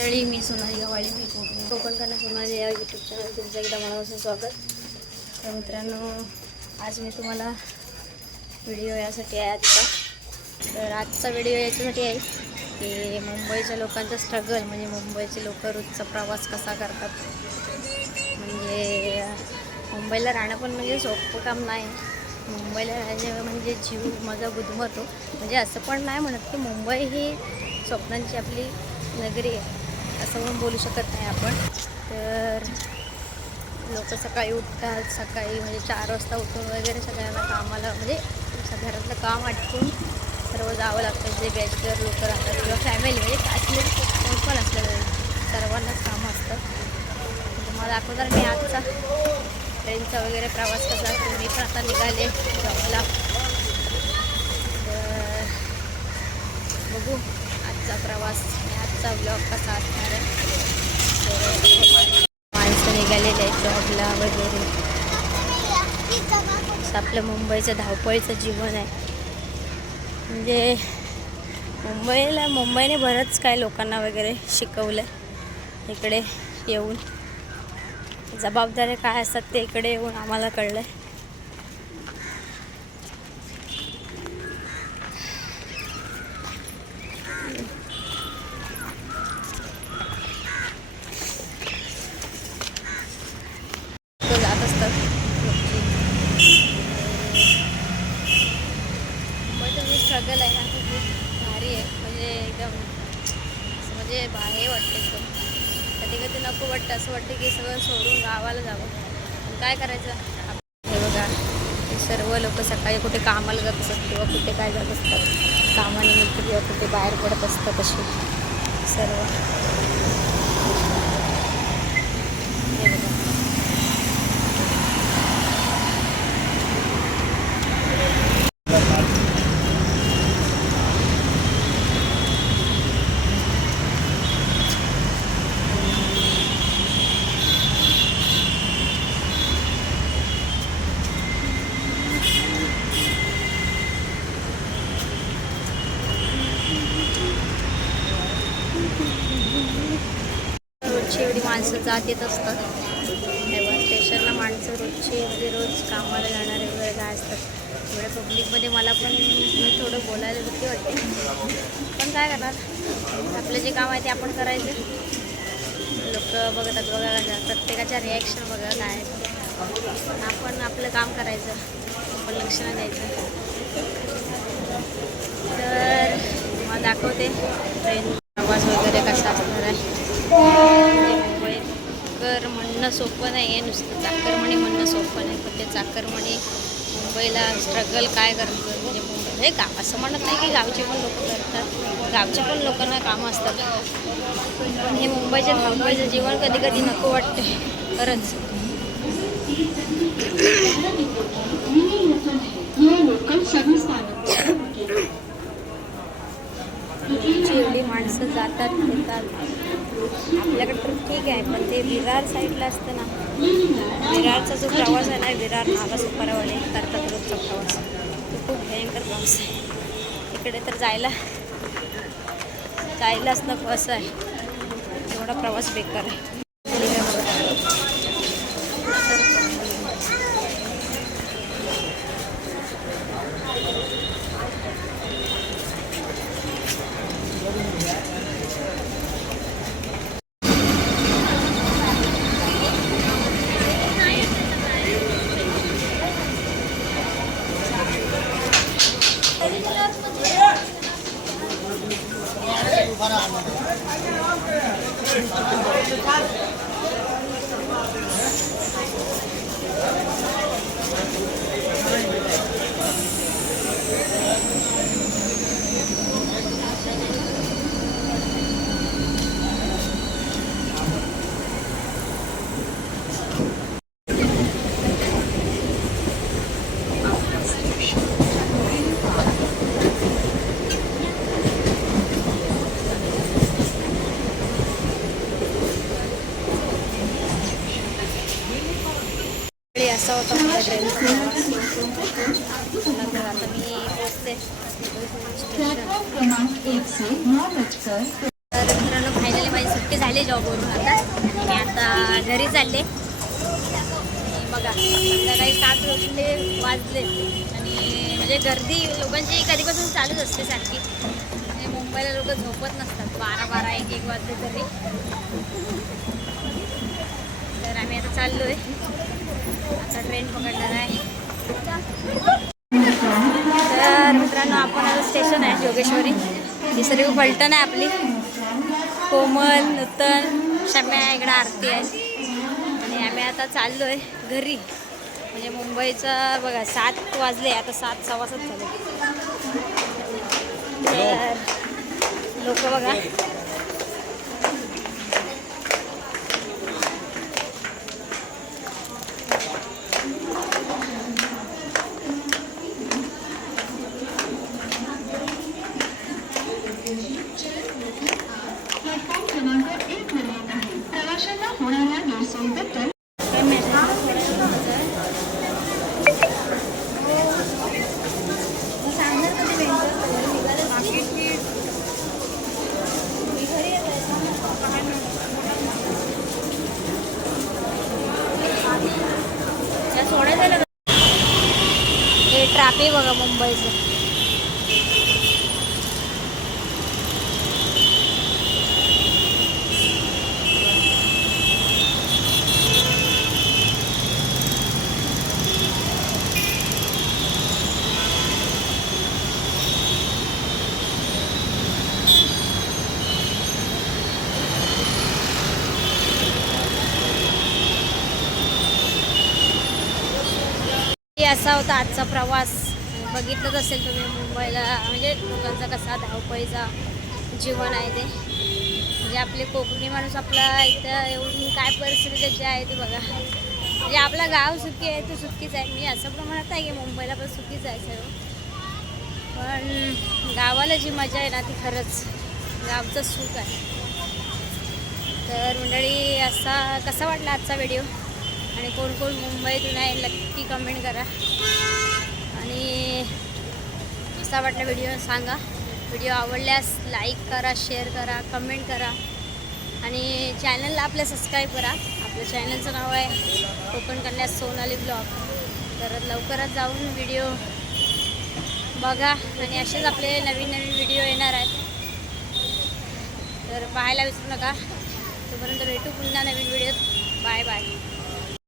मंडळी, मी सोनाली गवाळी, मी कोकण कन्या सोनाली या YouTube channel तुमचं एकदा मनापासून स्वागत. तर मित्रांनो, आज मी तुम्हाला व्हिडिओ यासाठी आहे आजचा. तर आजचा व्हिडिओ याच्यासाठी आहे की मुंबईच्या लोकांचा स्ट्रगल, म्हणजे मुंबईचे लोक रोजचा प्रवास कसा करतात. म्हणजे मुंबईला राहणं पण म्हणजे सोपं काम नाही. मुंबईला राहणे म्हणजे जीव माझा गुदमरतो. म्हणजे असं पण नाही म्हणत की मुंबई ही स्वप्नांची आपली नगरी आहे, असं पण बोलू शकत नाही आपण. तर लोक सकाळी उठतात, सकाळी म्हणजे 4 वाजता उठून वगैरे सगळ्यांना कामाला, म्हणजे घरातलं काम आटपून सर्व जावं लागतं. जे बॅचलर लोक राहतात किंवा फॅमिली, म्हणजे काश्मीर कोण पण असलं सर्वांनाच कामं असतं. तुम्हाला दाखवणार मी आजचा ट्रेनचा वगैरे प्रवास कसा. मी पण आता निघाले जॉबला. तर बघू आजचा प्रवास आणि आजचा ब्लॉग कसा असणार आहे. माणसं निघालेले आहेत जॉबला वगैरे. आपलं मुंबईचं धावपळीचं जीवन आहे. म्हणजे मुंबईने बरंच काय लोकांना वगैरे शिकवलं आहे. इकडे येऊन जबाबदाऱ्या काय असतात ते इकडे येऊन आम्हाला कळलं आहे. जात असतात मुंबईचं जे स्ट्रगल आहे ना खूप भारी आहे. म्हणजे एकदम म्हणजे हे वाटतं एकदम. कधी कधी नको वाटतं, असं वाटतं की सगळं सोडून गावाला जावं. पण काय करायचं. हे बघा, हे सर्व लोक सकाळी कुठे कामाला जात असतात किंवा कुठे काय जात असतात कामानिमित्त, किंवा कुठे बाहेर पडत असतात असे सर्व. हे बघा, रोजची एवढी माणसं जात येत असतात. तेव्हा स्टेशनला माणसं रोजची, म्हणजे रोज कामाला जाणारे वगैरे काय असतात. एवढ्या पब्लिकमध्ये मला पण थोडं बोलायला भीती वाटते. पण काय करणार, आपलं जे काम आहे ते आपण करायचं. लोक बघतात बघा, प्रत्येकाच्या रिॲक्शन बघा काय आहे. आपण आपलं काम करायचं, आपण लक्ष नाही द्यायचं. तर मला दाखवते ट्रेन प्रवास वगैरे कसा असणार आहे. मुंबईकर म्हणणं सोपं नाही आहे, नुसतं चाकरमणी म्हणणं सोपं नाही. पण ते चाकरमणी मुंबईला स्ट्रगल काय करतं. म्हणजे मुंबई हे काम असं म्हणत नाही की गावचे पण लोक करतात, गावच्या पण लोकांना कामं असतात. पण हे मुंबईचं जीवन कधी कधी नको वाटते खरंच. एवढी माणसं जातात येतात. आपल्याकडे तर ठीक आहे, पण ते विरार साईडला असतं ना, विरारचा जो प्रवास आहे ना, विरार नागासुपारावाले करतात रोजचा प्रवास, तो खूप भयंकर प्रवास आहे. इकडे तर जायलाच नको असं आहे. एवढा प्रवास बेकार आहे. असा होता माझा ट्रेनचा प्रवास. तर आता मी पोचते तर मित्रांनो, फायनली माझी सुट्टी झाली जॉबवरून आता. मी आता घरी चालले. आणि बघा संध्याकाळी 7 वाजले आणि म्हणजे गर्दी लोकांची कधीपासून चालूच असते सारखी. म्हणजे मुंबईला लोक झोपत नसतात 12-12, 1-1 वाजले तरी. तर आम्ही आता चाललो आहे. आता ट्रेन पकडणार आहे. तर मित्रांनो आपण आता स्टेशन आहे जोगेश्वरी. ही सर्व पलटण आहे आपली. कोमल, नूतन, शम्या, इकडं आरती आहे. आणि आम्ही आता चाललो आहे घरी. म्हणजे मुंबईचं बघा 7 वाजले आता 7, 7:15 झाले. तर लोक बघा हे ट्रॅफिक बघा मुंबईचं. असा होता आजचा प्रवास. बघितलंच असेल तुम्ही मुंबईला म्हणजे लोकांचा कसा धावपळीचा जीवन आहे ते. म्हणजे आपले कोकणी माणूस आपला इथं एवढी काय परिस्थिती त्याची आहे ते बघा. म्हणजे आपला गाव सुखी आहे तो सुखीच आहे. मी असं प्रमाणात आहे की मुंबईला पण सुखीच आहे सर्व. पण गावाला जी मजा आहे ना ती खरंच गावचं सुख आहे. तर मंडळी असा कसा वाटला आजचा व्हिडिओ आणि कोण कोण मुंबईतून आहे नक्की कमेंट करा. आणि कसा वाटला व्हिडिओ सांगा. व्हिडिओ आवडल्यास लाईक करा, शेअर करा, कमेंट करा आणि चॅनलला आपल्या सबस्क्राईब करा. आपल्या चॅनलचं नाव आहे कोकण कन्या सोनाली ब्लॉग. तर लवकरच जाऊन व्हिडिओ बघा आणि असेच आपले नवीन नवीन व्हिडिओ येणार आहेत. तर पाहायला विसरू नका. तोपर्यंत भेटू पुन्हा नवीन व्हिडिओत. Bye bye.